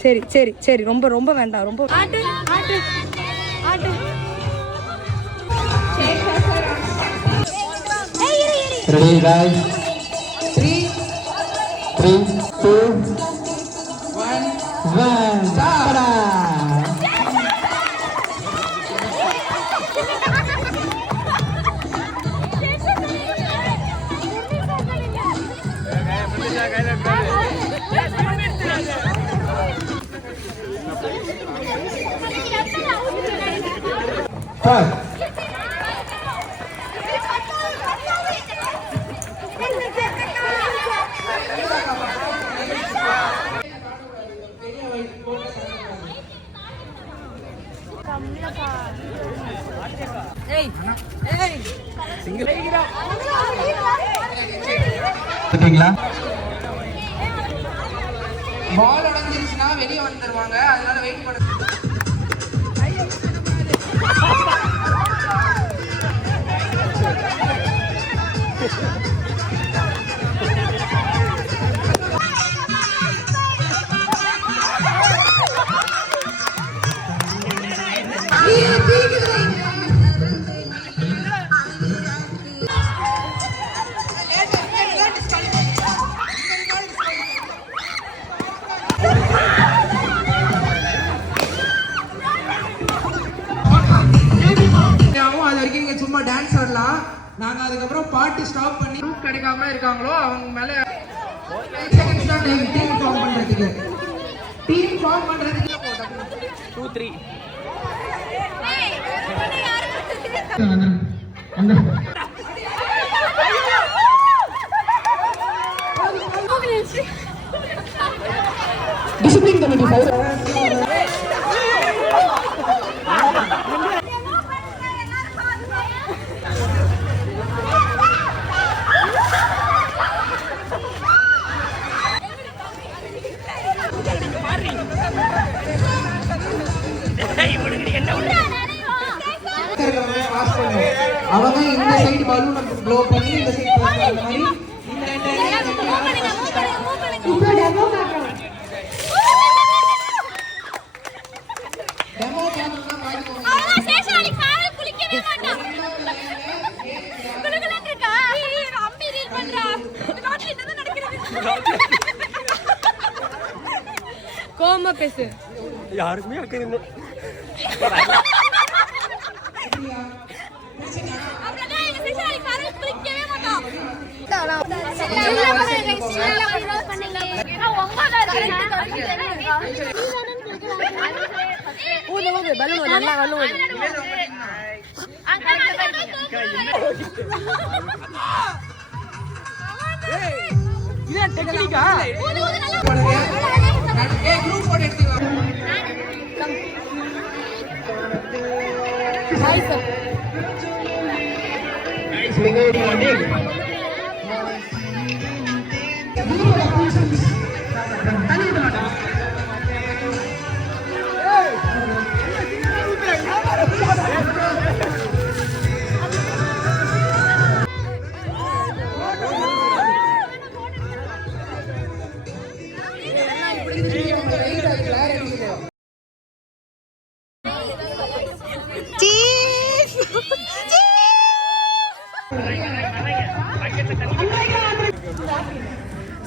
சரி சரி சரி, ரொம்ப ரொம்ப வேண்டாம், ரொம்ப ஆட்டு ஆட்டு ஆட்டு. Ready guys? 3, 2, 1, start! Start! பால் உடைஞ்சிருச்சுன்னா வெளியே வந்துருவாங்க, அதனால வெயிட் பண்ண. சும்மா டான்ஸ் ஆடலாம். நாங்க அதுக்கப்புறம் பாட்டு ஸ்டாப் பண்ணி கிடைக்காம இருக்காங்களோ அவங்க மேல டீம் ஃபார்ம் பண்றதுக்கு 2 3 டிசிப்ளின் கமிட்டி அவங்க இந்த சைடு பலூன் நம்ம ப்ளோ பண்ணி இந்த சைடு பண்ற மாதிரி இந்த இப்போ டெமோ காட்றோம். டெமோ காட்றோம்னா பாத்துக்கோங்க. அவளா சேஷாலி கால் குளிக்கவே மாட்டான். குளுகுலன்னு இருக்கா? அம்மி ரீல் பண்றா. நாட்ல என்னதான் நடக்குது? கோமா பேசு. யாருக்குமே அக்கறை இல்ல.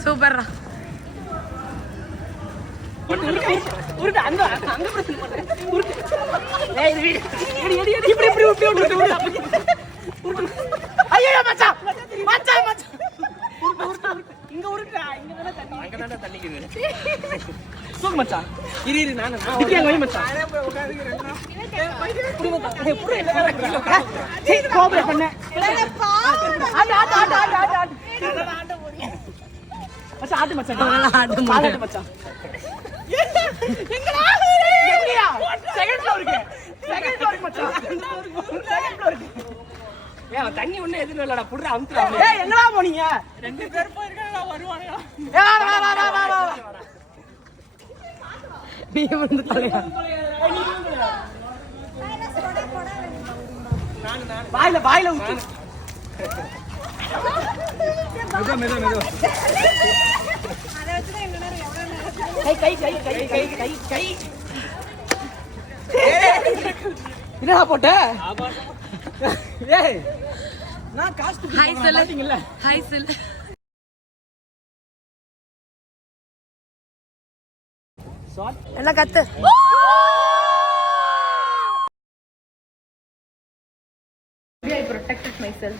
சூப்பர். ஆட்டு மச்சான் ஆட்டு மச்சான் எங்கடா எங்கயா செகண்ட் ஃப்ளோருக்கு மச்சான் செகண்ட் ஃப்ளோருக்கு ஏய் தண்ணி ஒண்ணே எதுல இல்லடா புடுற அமுத்துடா ஏய் எங்கடா போனீங்க ரெண்டு பேர் போயிருக்காங்க வருவானுங்க ஏய் வா நீ வந்து தலையா நான் வாயில ஊத்து மெது கை என்னடா போட்ட ஏய் நான் காசு ஹாய் சொல்லு ஹாய் சொல்லு எல்லாம் கத்து I protected myself.